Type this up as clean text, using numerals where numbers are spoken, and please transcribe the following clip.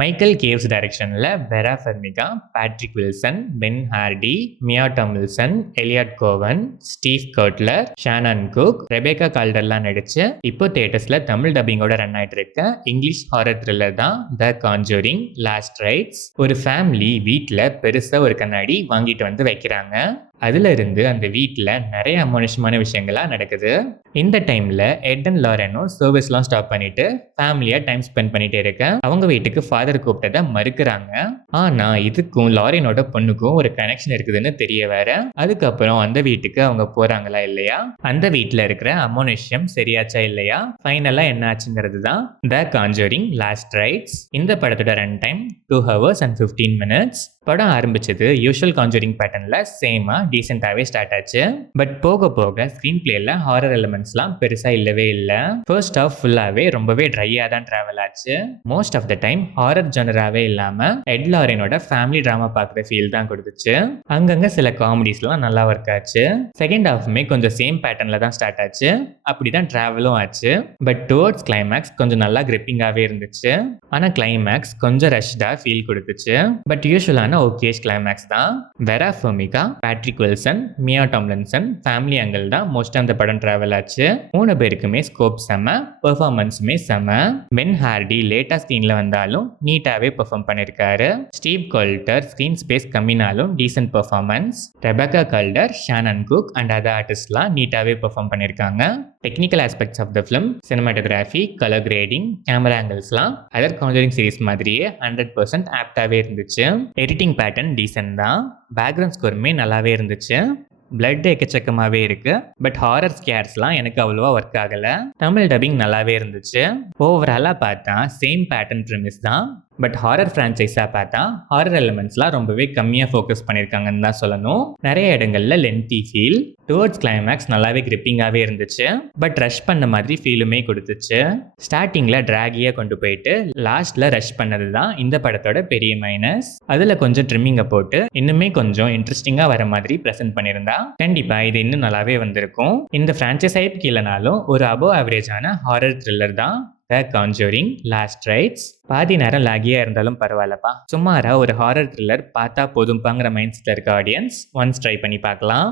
Michael caves டைரக்ஷனில் Vera ஃபெர்மிகா, Patrick Wilson, pen Hardy, மியா டாமில்சன், Eliot கோவன், Steve கர்ட்லர், Shannon cook, Rebecca கால்டர்லாம் நடிச்சு இப்போ தியேட்டர்ஸ்ல Tamil டப்பிங்கோட run ஆயிட்டு இருக்க இங்கிலீஷ் ஹாரர் த்ரில்லர் தான் த கான்ஜூரிங் லாஸ்ட் ரைட்ஸ். ஒரு ஃபேமிலி வீட்டில் பெருசா ஒரு கண்ணாடி வாங்கிட்டு வந்து வைக்கிறாங்க. அதுல இருந்து அந்த வீட்டில் நிறைய அமானுஷமான விஷயங்களா நடக்குது. இந்த டைம்ல எட் அண்ட் லாரனும் சர்வீஸ்லாம் ஸ்டாப் பண்ணிட்டு ஃபேமிலியா டைம் ஸ்பெண்ட் பண்ணிட்டு இருக்க அவங்க வீட்டுக்கு ஃபாதர் கூப்பிட்டதை மறுக்கிறாங்க. ஆனா இதுக்கும் லாரனோட பொண்ணுக்கும் ஒரு கனெக்ஷன் இருக்குதுன்னு தெரிய வேற. அதுக்கப்புறம் அந்த வீட்டுக்கு அவங்க போறாங்களா இல்லையா, அந்த வீட்டில் இருக்கிற அமானுஷ்யம் சரியாச்சா இல்லையா, ஃபைனலா என்ன ஆச்சுங்கிறது தான் த கான்ஜூரிங் லாஸ்ட் ரைட்ஸ். இந்த படத்தோட run time 2 hours and 15 minutes. படம் ஆரம்பிச்சது யூஷுவல் கான்ஜூரிங் பேட்டர்ன்ல சேமா டீசென்டாவே ஸ்டார்ட் ஆச்சு. பட் போக போக ஸ்கிரீன் பிளேல ஹாரர் எலிமெண்ட்ஸ்லாம் பெருசா இல்லவே இல்லை. ஃபர்ஸ்ட் ஹாஃப் ஃபுல்லாவே ரொம்பவே ட்ரையா தான் டிராவல் ஆச்சு. Most of the time horror ஜெனராவே இல்லாம எட் லாரனோட ஃபேமிலி டிராமா பார்க்குற ஃபீல் தான் கொடுத்துச்சு. அங்கங்க சில காமெடிஸ்லாம் நல்லா ஒர்க் ஆச்சு. செகண்ட் ஹாஃப்மே கொஞ்சம் சேம் பேட்டர்ன்ல தான் ஸ்டார்ட் ஆச்சு. அப்படிதான் டிராவலும் ஆச்சு. பட் டுவர்ட்ஸ் கிளைமேக்ஸ் கொஞ்சம் நல்லா கிரிப்பிங்காவே இருந்துச்சு. ஆனா கிளைமேக்ஸ் கொஞ்சம் ரஷ்டா ஃபீல் கொடுத்துச்சு. பட் யூஷுவலான ஓகேஷ் கிளைமேக்ஸ் தான். வெரா ஃபெர்மிகா, பேட்ரிக் வில்சன், மியா டாமில்சன் ஃபேமிலி ஆங்கிள் தான் மோஸ்ட் அந்த படம் டிராவல் ஆச்சு. 3 பேருக்குமே ஸ்கோப் செம, பெர்ஃபார்மன்ஸுமே செம. பென் ஹார்டி லேட்டா ஸ்கிரீன்ல வந்தாலும் நீட்டாவே பெர்ஃபார்ம் பண்ணிருக்காரு. ஸ்டீவ் கர்ட்லர் ஸ்கிரீன் ஸ்பேஸ் கம்மினாலும் decent performance. Rebecca Calder, Shannon Kook and other ஆர்டிஸ்ட்லாம் நீட்டாவே பெர்ஃபார்ம் பண்ணிருக்காங்க. Technical aspects of the film, cinematography, colour grading, camera ஆங்கிள்ஸ்லாம் அதர் கான்ஜூரிங் சீரிஸ் மாதிரியே 100% ஆப்டாவே இருந்துச்சு. எடிட்டிங் பேட்டர்ன் டீசென்ட் தான். பேக்ரவுண்ட் ஸ்கோருமே நல்லாவே இருந்துச்சு. பிளட் எக்கச்சக்கமாகவே இருக்கு. பட் ஹாரர் ஸ்கேர்ஸ்லாம் எனக்கு அவ்வளோவா ஒர்க் ஆகலை. தமிழ் டப்பிங் நல்லாவே இருந்துச்சு. ஓவராலாக பார்த்தா சேம் பேட்டர்ன் ப்ரிமிஸ் தான். பட் ஹாரர் ஃப்ரான்ச்சைஸாக பார்த்தா ஹாரர் எலிமெண்ட்ஸ்லாம் ரொம்பவே கம்மியாக ஃபோக்கஸ் பண்ணியிருக்காங்கன்னு தான் சொல்லணும். நிறைய இடங்கள்ல லென்த்தி ஃபீல், டுவர்ட்ஸ் கிளைமேக்ஸ் நல்லாவே கிரிப்பிங்காகவே இருந்துச்சு. பட் ரஷ் பண்ண மாதிரி ஃபீலுமே கொடுத்துச்சு. ஸ்டார்டிங்கில் ட்ராகியாக கொண்டு போயிட்டு லாஸ்ட்டில் ரஷ் பண்ணது தான் இந்த படத்தோட பெரிய மைனஸ். அதில் கொஞ்சம் ட்ரிம்மிங்கை போட்டு இன்னுமே கொஞ்சம் இன்ட்ரெஸ்டிங்காக வர மாதிரி ப்ரெசென்ட் பண்ணியிருந்தா கண்டிப்பாக இது இன்னும் நல்லாவே வந்திருக்கும். இந்த ஃப்ரான்ச்சைஸ் ஹைப் கீழனாலும் ஒரு அபோவ் ஆவரேஜான ஹாரர் த்ரில்லர் தான் த கான்ஜூரிங் லாஸ்ட் ரைட்ஸ். பாதி நேரம் லாகியாக இருந்தாலும் பரவாயில்லப்பா, சுமாரா ஒரு ஹாரர் த்ரில்லர் பார்த்தா போதும்பாங்கிற மைண்ட் செட்டில் இருக்க ஆடியன்ஸ் ஒன்ஸ் ட்ரை பண்ணி பார்க்கலாம்.